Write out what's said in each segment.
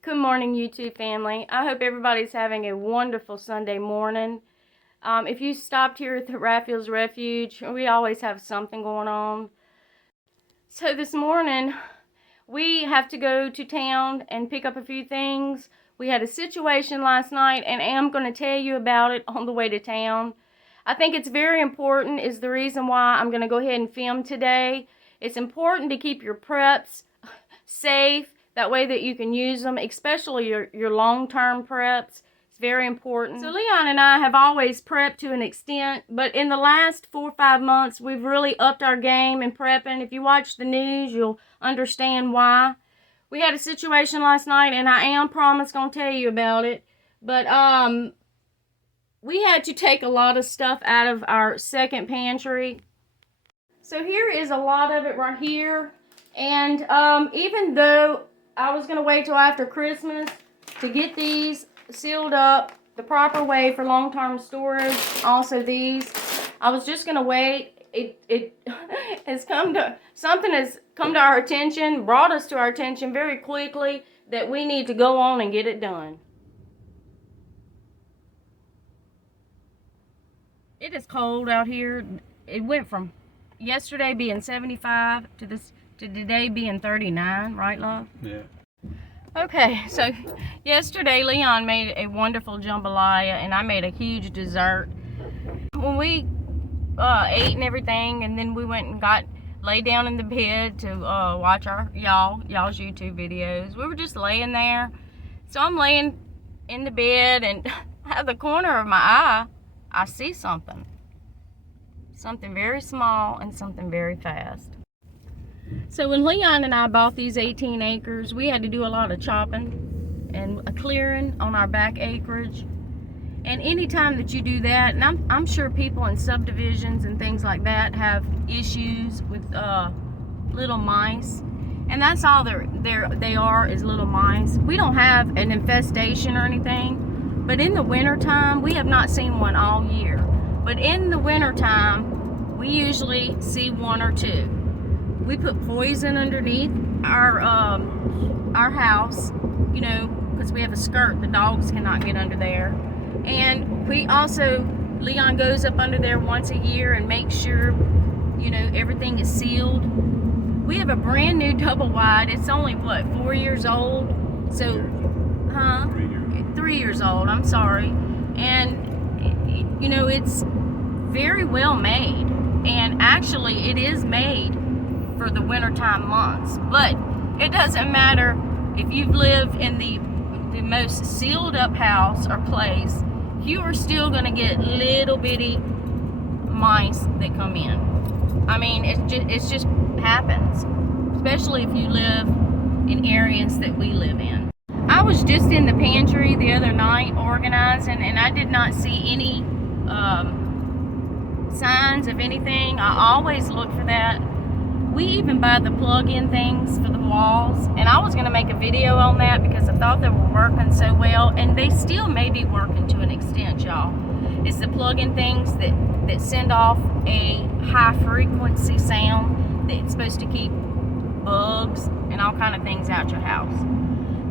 Good morning, YouTube family. I hope everybody's having a wonderful Sunday morning. If you stopped here at the Raffles Refuge, we always have something going on. So this morning, we have to go to town and pick up a few things. We had a situation last night, and I'm going to tell you about it on the way to town. I think it's very important, is the reason why I'm going to go ahead and film today. It's important to keep your preps safe. That way that you can use them, especially your long-term preps. It's very important. So Leon and I have always prepped to an extent, but in the last 4 or 5 months, we've really upped our game in prepping. If you watch the news, you'll understand why. We had a situation last night, and I am going to tell you about it. But we had to take a lot of stuff out of our second pantry. So here is a lot of it right here. And even though I was going to wait till after Christmas to get these sealed up the proper way for long-term storage, also these, I was just going to wait. It has something has come to our attention, brought us to our attention very quickly, that we need to go on and get it done. It is cold out here. It went from yesterday being 75 to today being 39, right, love? Yeah. Okay, so yesterday Leon made a wonderful jambalaya, and I made a huge dessert. When we ate and everything, and then we went and laid down in the bed to watch y'all's YouTube videos. We were just laying there. So I'm laying in the bed, and out of the corner of my eye, I see something. Something very small and something very fast. So when Leon and I bought these 18 acres, we had to do a lot of chopping and a clearing on our back acreage. And anytime that you do that, and I'm sure people in subdivisions and things like that have issues with little mice. And that's all they are, is little mice. We don't have an infestation or anything, but in the wintertime, we have not seen one all year. But in the wintertime, we usually see one or two. We put poison underneath our house, you know, because we have a skirt. The dogs cannot get under there. And we also, Leon goes up under there once a year and makes sure, you know, everything is sealed. We have a brand new double wide. It's only, what, 4 years old? So, 3 years old, I'm sorry. And, you know, it's very well made. And actually, it is made for the wintertime months, but it doesn't matter if you've lived in the most sealed up house or place, you are still going to get little bitty mice that come in. I mean, it just happens, especially if you live in areas that we live in. I was just in the pantry the other night organizing, and I did not see any signs of anything. I always look for that. We even buy the plug-in things for the walls, and I was going to make a video on that because I thought they were working so well, and they still may be working to an extent, y'all. It's the plug-in things that send off a high-frequency sound that's supposed to keep bugs and all kind of things out your house.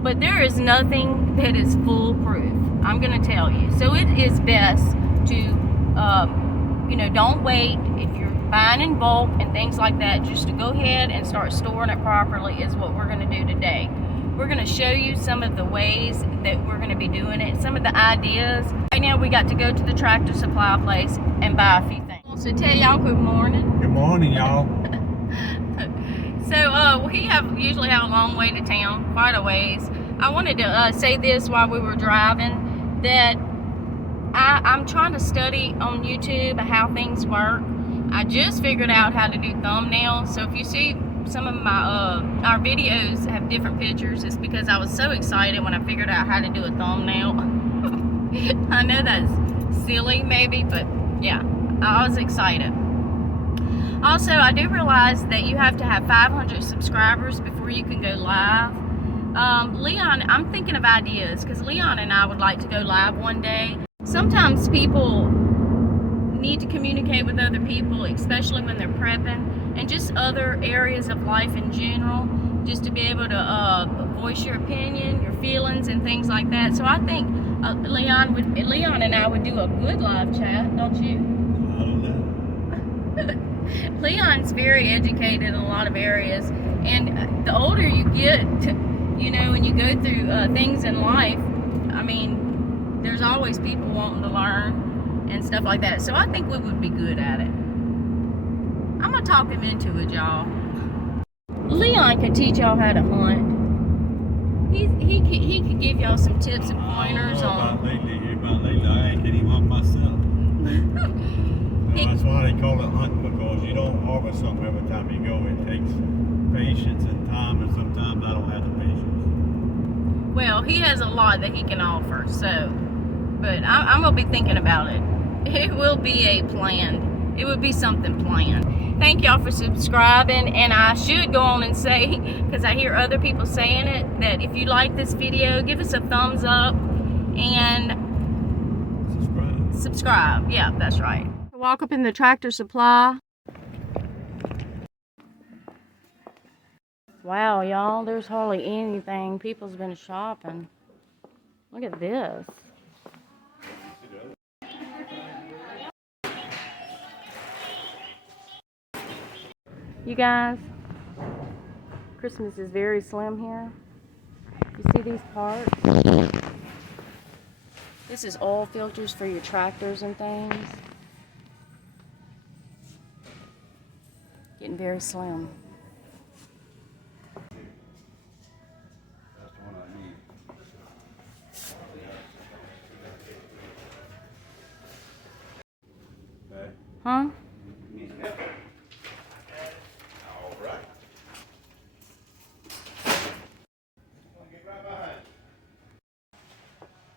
But there is nothing that is foolproof, I'm going to tell you. So it is best to, you know, don't wait. If you're buying in bulk and things like that, just to go ahead and start storing it properly is what we're going to do today. We're going to show you some of the ways that we're going to be doing it, some of the ideas. Right now we got to go to the Tractor Supply place and buy a few things. So tell y'all good morning. Good morning, y'all. So we usually have a long way to town, quite a ways. I wanted to say this while we were driving, that I'm trying to study on YouTube how things work. I just figured out how to do thumbnails, so if you see some of my our videos have different pictures, it's because I was so excited when I figured out how to do a thumbnail. I know that's silly maybe, but yeah, I was excited. Also, I do realize that you have to have 500 subscribers before you can go live. Leon, I'm thinking of ideas, because Leon and I would like to go live one day. Sometimes people need to communicate with other people, especially when they're prepping, and just other areas of life in general, just to be able to voice your opinion, your feelings, and things like that. So I think Leon and I would do a good live chat, don't you? I don't know. Leon's very educated in a lot of areas, and the older you get, you know, when you go through things in life, I mean, there's always people wanting to learn and stuff like that. So I think we would be good at it. I'm gonna talk him into it, y'all. Leon could teach y'all how to hunt. He could give y'all some tips and pointers on. About lately, I ain't getting him off myself. That's why they call it hunting, because you don't harvest something every time you go. It takes patience and time, and sometimes I don't have the patience. Well, he has a lot that he can offer, so, but I'm gonna be thinking about it. It will be a plan. It would be something planned. Thank y'all for subscribing, and I should go on and say, because I hear other people saying it, that if you like this video, give us a thumbs up and subscribe. Yeah, that's right. Walk up in the Tractor Supply. Wow, y'all, there's hardly anything. People's been shopping. Look at this. You guys, Christmas is very slim here. You see these parts? This is oil filters for your tractors and things. Getting very slim. Huh?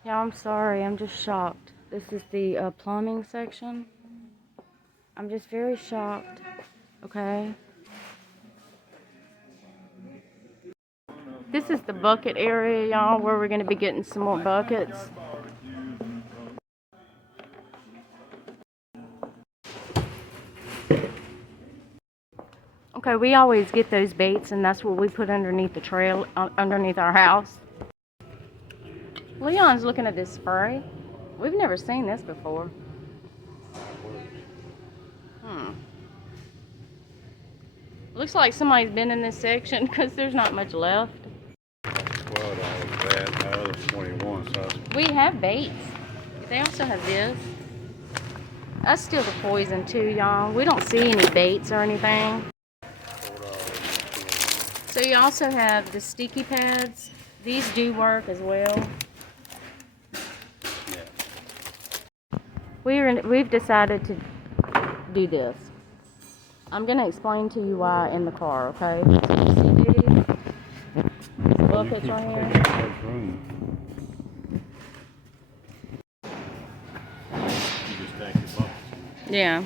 Yeah, I'm sorry. I'm just shocked. This is the plumbing section. I'm just very shocked. Okay. This is the bucket area, y'all, where we're going to be getting some more buckets. Okay, we always get those baits, and that's what we put underneath the trail, underneath our house. Leon's looking at this spray. We've never seen this before. Looks like somebody's been in this section because there's not much left. We have baits. They also have this. That's still the poison too, y'all. We don't see any baits or anything. So you also have the sticky pads. These do work as well. We've decided to do this. I'm gonna explain to you why in the car, okay? See these buckets right here. Yeah.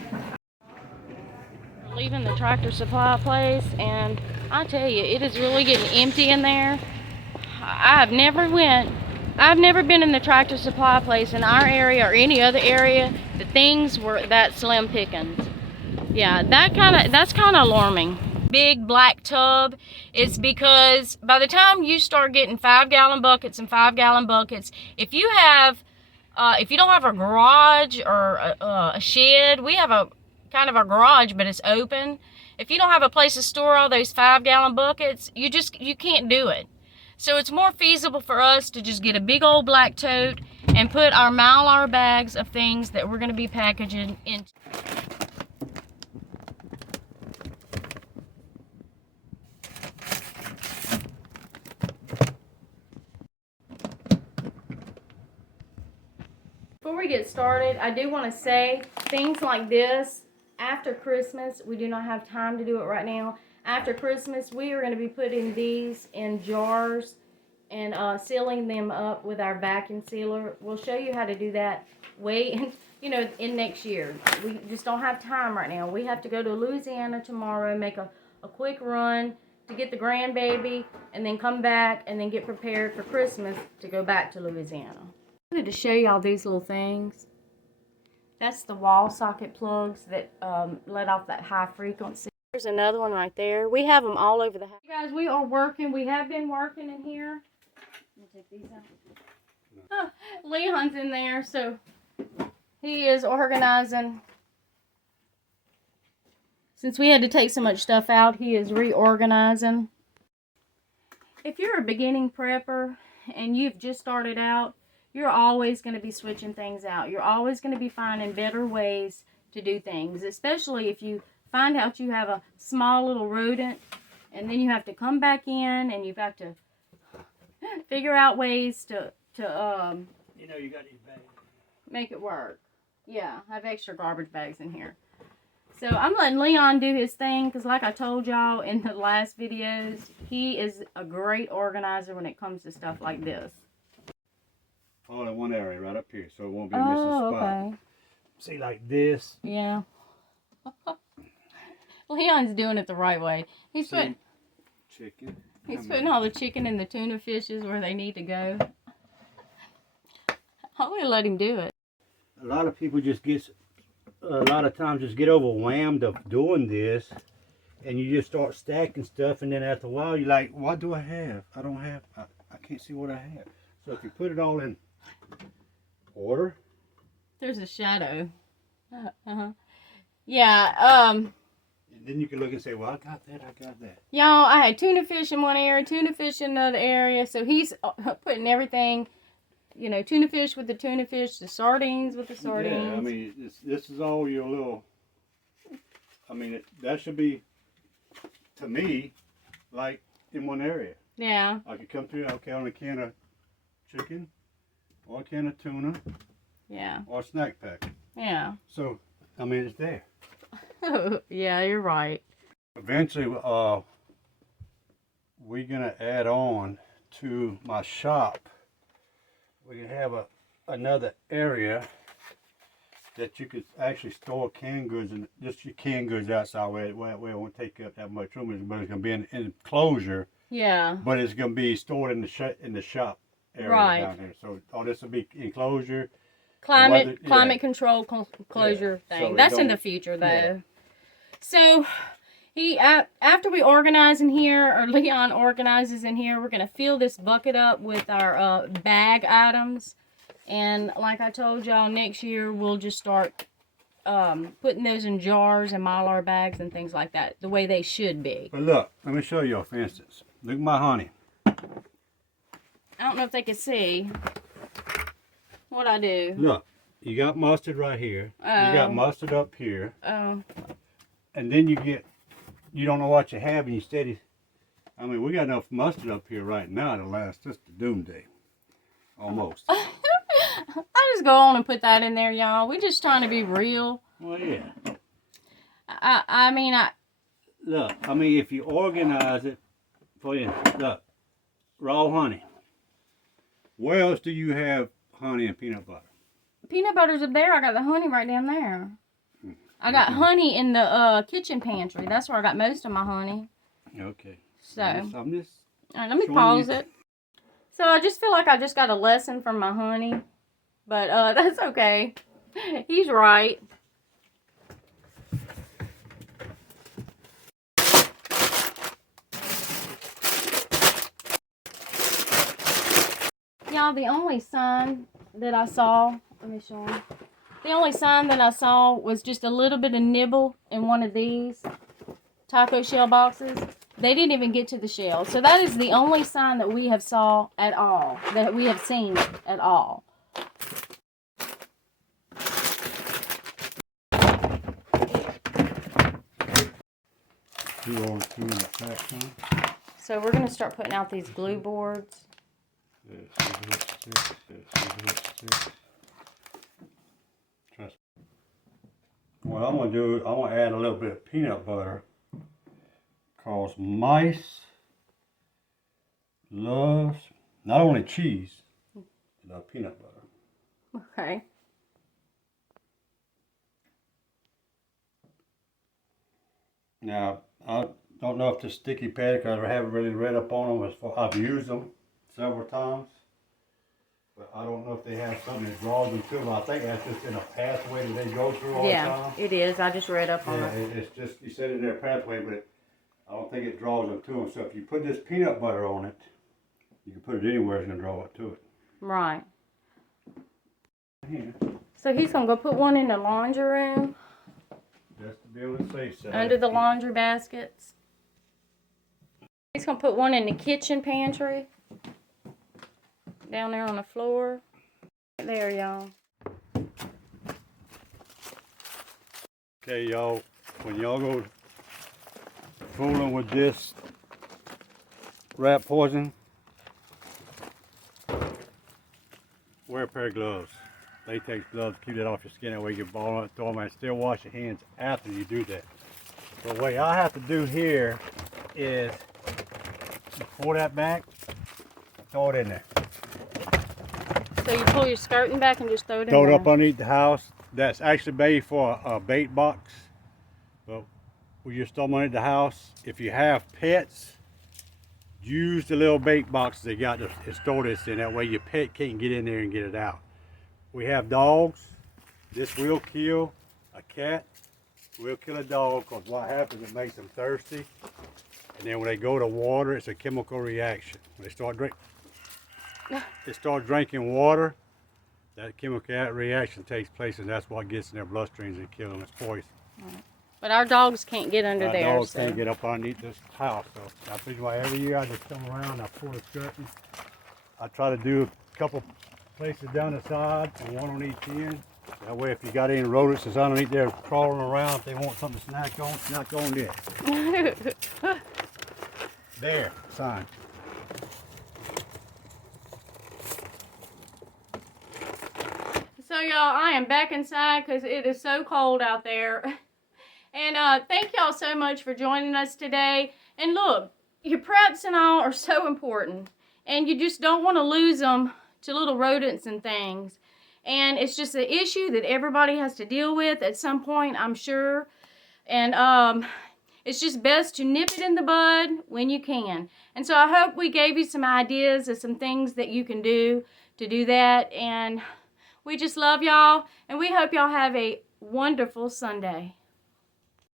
Leaving the Tractor Supply place, and I tell you, it is really getting empty in there. I've never been in the Tractor Supply place in our area or any other area. The things were that slim pickings. Yeah, that's kind of alarming. Big black tub. It's because by the time you start getting 5-gallon buckets and 5-gallon buckets, if you don't have a garage or a shed, we have a kind of a garage, but it's open. If you don't have a place to store all those 5-gallon buckets, you can't do it. So it's more feasible for us to just get a big old black tote and put our Mylar bags of things that we're going to be packaging in. Before we get started, I do want to say things like this after Christmas, we do not have time to do it right now. After Christmas, we are going to be putting these in jars and sealing them up with our vacuum sealer. We'll show you how to do that in next year. We just don't have time right now. We have to go to Louisiana tomorrow, make a quick run to get the grandbaby, and then come back and then get prepared for Christmas to go back to Louisiana. I wanted to show y'all these little things. That's the wall socket plugs that let off that high frequency. There's another one right there. We have them all over the house. You guys, we are working. We have been working in here. Let me take these out. Oh, Leon's in there, so he is organizing. Since we had to take so much stuff out, he is reorganizing. If you're a beginning prepper and you've just started out, you're always going to be switching things out. You're always going to be finding better ways to do things, especially if you find out you have a small little rodent and then you have to come back in and you've got to figure out ways to you know, you got these bags. Make it work. Yeah, I have extra garbage bags in here. So I'm letting Leon do his thing because like I told y'all in the last videos, he is a great organizer when it comes to stuff like this. All in one area right up here, so it won't be a missing spot. Okay. See, like this. Yeah. Leon's doing it the right way. He's putting chicken. He's putting all the chicken and the tuna fishes where they need to go. I'm gonna let him do it. A lot of people just get overwhelmed of doing this, and you just start stacking stuff, and then after a while you're like, what do I have? I don't have, I can't see what I have. So if you put it all in order. There's a shadow. Yeah, and then you can look and say, well, I got that. Y'all, I had tuna fish in one area, tuna fish in another area, so he's putting everything, you know, tuna fish with the tuna fish, the sardines with the sardines. Yeah, I mean, this is all your little, I mean, that should be, to me, like in one area. Yeah. I could come through, okay, on a can of chicken, or a can of tuna, yeah, or a snack pack. Yeah. So, I mean, it's there. Yeah, you're right. Eventually, we're gonna add on to my shop. We can have another area that you could actually store canned goods, and just your canned goods outside where it won't take up that much room, but it's gonna be an enclosure. Yeah. But it's gonna be stored in the shop area down there. So all this will be enclosure. Climate control closure thing. So that's in the future though. Yeah. So after we organize in here, or Leon organizes in here, we're gonna fill this bucket up with our bag items. And like I told y'all, next year we'll just start putting those in jars and Mylar bags and things like that, the way they should be. But look, let me show you, for instance. Look at my honey. I don't know if they can see what I do. Look, you got mustard right here. You got mustard up here. Oh. And then you don't know what you have, and you steady. I mean, we got enough mustard up here right now to last us to doomsday. Almost. I just go on and put that in there, y'all. We just trying to be real. Well, yeah. I mean, Look, I mean, if you organize it, for instance, look, raw honey. Where else do you have honey and peanut butter? Peanut butter's up there. I got the honey right down there. I got honey in the kitchen pantry. That's where I got most of my honey. Okay. So, I'm just all right, let me pause it. So I just feel like I just got a lesson from my honey. But that's okay. He's right. Y'all, the only sign that I saw, let me show you. The only sign that I saw was just a little bit of nibble in one of these taco shell boxes. They didn't even get to the shell. So that is the only sign that we have saw at all, that we have seen at all. So we're going to start putting out these glue boards. What I'm going to do, I'm going to add a little bit of peanut butter. Because mice loves not only cheese, but peanut butter. Okay. Now, I don't know if the sticky pad, because I haven't really read up on them. I've used them several times. But I don't know if they have something that draws them to them. I think that's just in a pathway that they go through all the Yeah, time. it is. I just read up on Yeah, it. it's just, you said in their pathway, but I don't think it draws them to them. So if you put this peanut butter on it, you can put it anywhere, it's gonna draw it to it. Right. Here, So he's gonna go put one in the laundry room, just to be on the safe side. under the laundry baskets. He's gonna put one in the kitchen pantry, down there on the floor. There, y'all. Okay, y'all, when y'all go fooling with this rat poison, wear a pair of gloves. Latex gloves, keep that off your skin, that way you can ball it, throw them out, still wash your hands after you do that. The way I have to do here is pull that back, throw it in there. So you pull your skirting back and just throw it in Throw it there. up underneath the house. That's actually made for a bait box. But we just throw them underneath the house. If you have pets, use the little bait boxes they got to store this in. That way your pet can't get in there and get it out. We have dogs. This will kill a cat. Will kill a dog, because what happens, it makes them thirsty. And then when they go to water, it's a chemical reaction. When they start drinking water, that chemical reaction takes place, and that's what gets in their bloodstreams and kills them. It's poison. Right. But our dogs can't get under there. Dogs So. can't get up underneath this house. So I figure why every year I just come around, I pull the curtain. I try to do a couple places down the side and one on each end. That way if you got any rodents that's underneath there crawling around, if they want something to snack on there. There, sign. So y'all, I am back inside because it is so cold out there. And thank y'all so much for joining us today. And look, your preps and all are so important. And you just don't want to lose them to little rodents and things. And it's just an issue that everybody has to deal with at some point, I'm sure. And it's just best to nip it in the bud when you can. And so I hope we gave you some ideas of some things that you can do to do that. And we just love y'all. And we hope y'all have a wonderful Sunday.